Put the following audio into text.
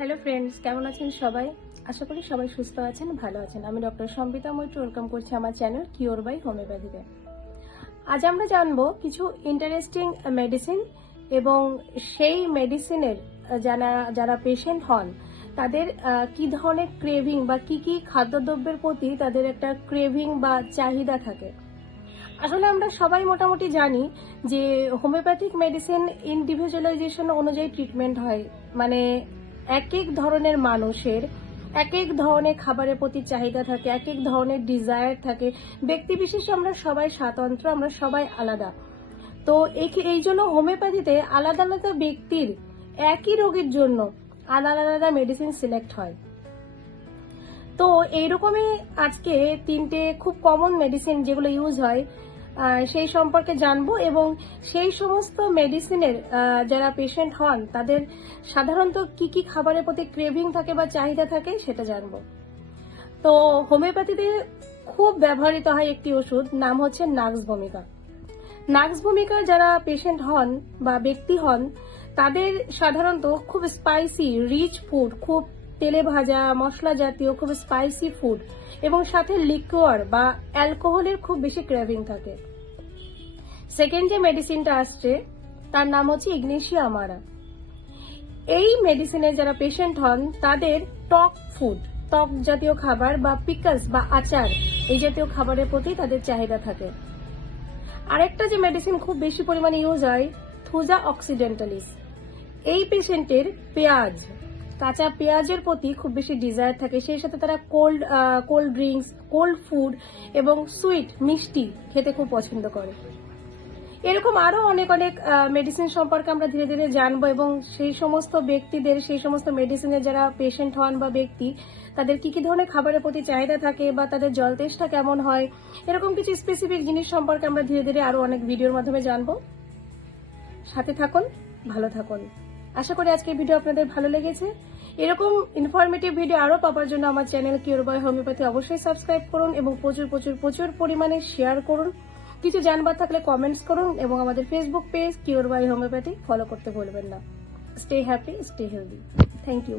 Hello friends, কেমন আছেন সবাই? আশা করি সবাই সুস্থ আছেন, ভালো আছেন। আমি ডক্টর সম্বিতা মৈত্র, ওয়েলকাম করছি আমার চ্যানেল কিওর বাই হোমিওপ্যাথিতে। আজ আমরা জানবো কিছু ইন্টারেস্টিং মেডিসিন এবং সেই মেডিসিনের যারা যারা পেশেন্ট হন তাদের কি ধরনের ক্রেভিং বা কি কি খাদ্যদ্রব্যের প্রতি তাদের একটা ক্রেভিং বা চাহিদা থাকে। আসলে আমরা সবাই মোটামুটি জানি যে হোমিওপ্যাথিক মেডিসিন ইন্ডিভিজুয়ালাইজেশন অনুযায়ী ট্রিটমেন্ট হয়, মানে এক এক ধরনের মানুষের এক এক ধরনের খাবারের প্রতি চাহিদা থাকে, এক এক ধরনের ডিজায়ার থাকে। ব্যক্তি বিশেষে আমরা সবাই স্বতন্ত্র, আমরা সবাই আলাদা। তো এই জন্য হোমিওপ্যাথিতে আলাদা আলাদা ব্যক্তির একই রোগের জন্য আলাদা আলাদা মেডিসিন সিলেক্ট হয়। তো এইরকমই আজকে তিনটে খুব কমন মেডিসিন যেগুলো ইউজ হয় সেই সম্পর্কে জানবো, এবং সেই সমস্ত মেডিসিনের যারা পেশেন্ট হন তাদের সাধারণত কি কি খাবারের প্রতি ক্রেভিং থাকে বা চাহিদা থাকে সেটা জানবো। তো হোমিওপ্যাথিতে খুব ব্যবহৃত হয় একটি ওষুধ, নাম হচ্ছে নাক্স ভূমিকা। নাক্স ভূমিকার যারা পেশেন্ট হন বা ব্যক্তি হন তাদের সাধারণত খুব স্পাইসি রিচ ফুড, খুব তেলে ভাজা মশলা জাতীয় খুব স্পাইসি ফুড এবং সাথে লিকুয়ার বা অ্যালকোহলের খুব বেশি ক্রেভিং থাকে। সেকেন্ড যে মেডিসিনটা আসছে তার নাম হচ্ছে ইগনেশিয়া আমারা। এই মেডিসিনে যারা পেশেন্ট হন তাদের টক ফুড, টক জাতীয় খাবার বা পিকলস বা আচার এই জাতীয় খাবারের প্রতি তাদের চাহিদা থাকে। আরেকটা যে মেডিসিন খুব বেশি পরিমাণে ইউজ হয় থুজা অক্সিডেন্টালিস। এই পেশেন্টের পেঁয়াজ, কাঁচা পেঁয়াজের প্রতি খুব বেশি ডিজায়ার থাকে, সেই সাথে তারা কোল্ড ড্রিঙ্কস, কোল্ড ফুড এবং সুইট মিষ্টি খেতে খুব পছন্দ করে। এরকম আরো অনেক অনেক মেডিসিন সম্পর্কে আমরা ধীরে ধীরে জানবো, এবং সেই সমস্ত ব্যক্তিদের সেই সমস্ত মেডিসিনের যারা পেশেন্ট হন বা ব্যক্তি তাদের কি কি ধরনের খাবারের প্রতি চাহিদা থাকে বা তাদের জল তেষ্টা কেমন হয়, এরকম কিছু স্পেসিফিক জিনিস সম্পর্কে আমরা ধীরে ধীরে আরো অনেক ভিডিওর মাধ্যমে জানবো। সাথে থাকুন, ভালো থাকুন। আশা করি আজকের ভিডিও আপনাদের ভালো লেগেছে। এরকম ইনফরমেটিভ ভিডিও আরো পাওয়ার জন্য আমার চ্যানেল কিওর বাই হোমিওপ্যাথি অবশ্যই সাবস্ক্রাইব করুন এবং প্রচুর প্রচুর প্রচুর পরিমাণে শেয়ার করুন। কিছু জানবার থাকলে কমেন্টস করুন এবং আমাদের Facebook page cure by homeopathy follow করতে ভুলবেন না। Stay happy, stay healthy. Thank you.